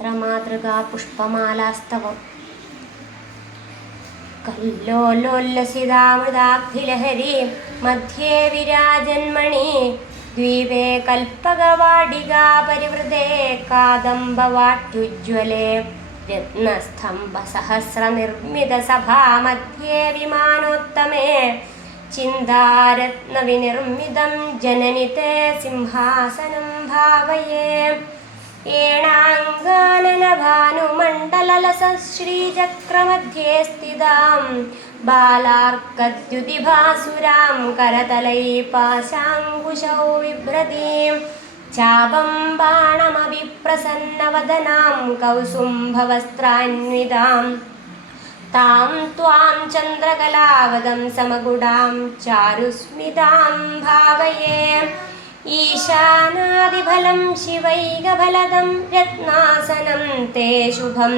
മാതൃകാ പുഷ്പമാലാസ്തവം. കല്ലോലോല്ലസിതാമൃതാബ്ധിലഹരി മധ്യേ വിരാജന്മണി ദ്വീപേ കൽപ്പകവാടികാ പരിവൃതേ കാദംബവാട്യുജ്വലേ രത്നസ്തംഭസഹസ്രനിർമ്മിതസഭാമധ്യേ വിമാനോത്തമേ ചിന്താരത്നവിനിർമ്മിതം ജനനിതേ സിംഹാസനം ഭാവയേ. ഏണാംഗാനനഭാനുമണ്ഡലലസശ്രീചക്രമധ്യേ സ്ഥിതാം ബാലാർക്കദ്യുതിഭാസുരാം കരതലൈ പാശാങ്കുശൗ ബിഭ്രതീം ചാപം ബാണമഭിപ്രസന്നവദനാം കൗസുംഭവസ്ത്രാന്വിതാം താം ത്വാം ചന്ദ്രകലാവദം സമകുടാം ചാരുസ്മിതാം ഭാവയേ. ഈശാനാദിഫലം ശിവൈകഫലദം രത്നാസനം തേ ശുഭം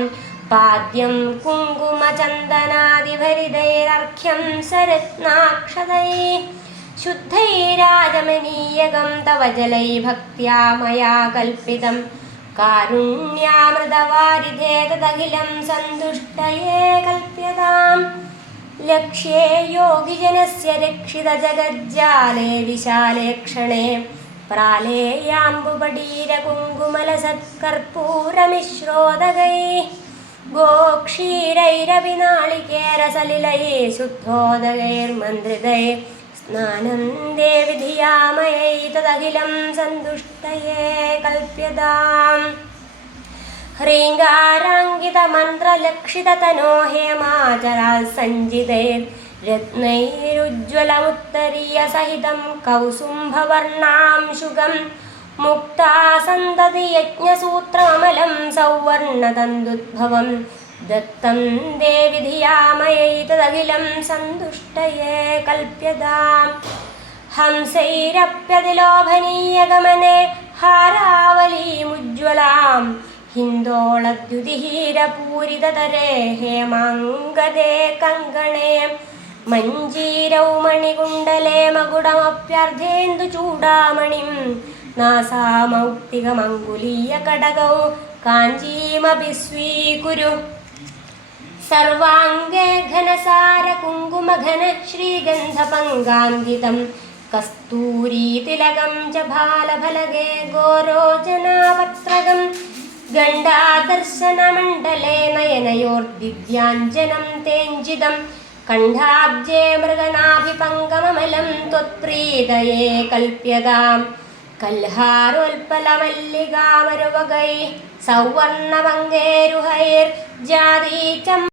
പാദ്യം കുങ്കുമചന്ദനാദിഭരിതൈരർഘ്യം സരത്നാക്ഷതൈ ശുദ്ധൈരാജമനീയകം തവ ജലൈ ഭക്ത്യാ മയാ കൽപ്പിതം കാരുണ്യാമൃതവാരിധേ തദഖിലം സന്തുഷ്ടയേ കൽപ്യതാം. ലക്ഷ്യേ യോഗിജനസ്യ രക്ഷിതജഗജ്ജാലേ വിശാലേ ക്ഷണേ പ്രാലേയാംബുപടീരകുങ്കുമലസത്കർപ്പൂരമിശ്രോദകൈ ഗോക്ഷീരൈരവിനാളികേരസലിലൈ ശുദ്ധോദകൈർമന്ത്രിതൈ സ്നാനം ദേവി ധിയാമയൈ തദഖിലം സന്തുഷ്ടയേ കൽപ്യതാം. ഹ്രീങ്കാരാങ്കിതമന്ത്രലക്ഷിതതനോ ഹേമാചരാൽസഞ്ജിതൈർ രത്നൈരുജ്വലമുത്തരീയസഹിതം കൗസുംഭവർണാംശുകം മുക്താസന്തതിയജ്ഞസൂത്രമമലം സൗവർണതന്തുദ്ഭവം ദത്തം ദേവി ധിയാമയൈ തദഖിലം സന്തുഷ്ടയേ കൽപ്യതാം. ഹംസൈരപ്യതിലോഭനീയഗമനെ ഹാരാവലീമുജ്വലാം ഹിന്ദോളദ്യുതിഹീരപൂരിതതരേ ഹേമാംഗദേ കങ്കണേ മഞ്ജീരൗ മണികുണ്ടലേ മകുടമപ്യർദ്ധേന്ദുചൂടാമണിം നാസാമൗക്തികമംഗുലീയകടകൗ കാഞ്ചീമപി സ്വീകുരു. സർവാംഗേ ഘനസാരകുങ്കുമഘന ശ്രീഗന്ധപങ്കാങ്കിതം കസ്തൂരീതിലകം ച ഭാലഫലകേ ഗോരോചനാപത്രകം ഗണ്ഡാദർശനമണ്ഡലേ നയനയോർദിവ്യാഞ്ജനം തേഞ്ജിതം കണ്ഠാബ്ജേ മൃഗനാഭിപങ്കമമലം ത്വത്പ്രീതയേ കൽപ്യതാം. കൽഹാരോൽപലമല്ലികാമരുവകൈ സൗവർണഭംഗേരുഹൈർ ജാതീ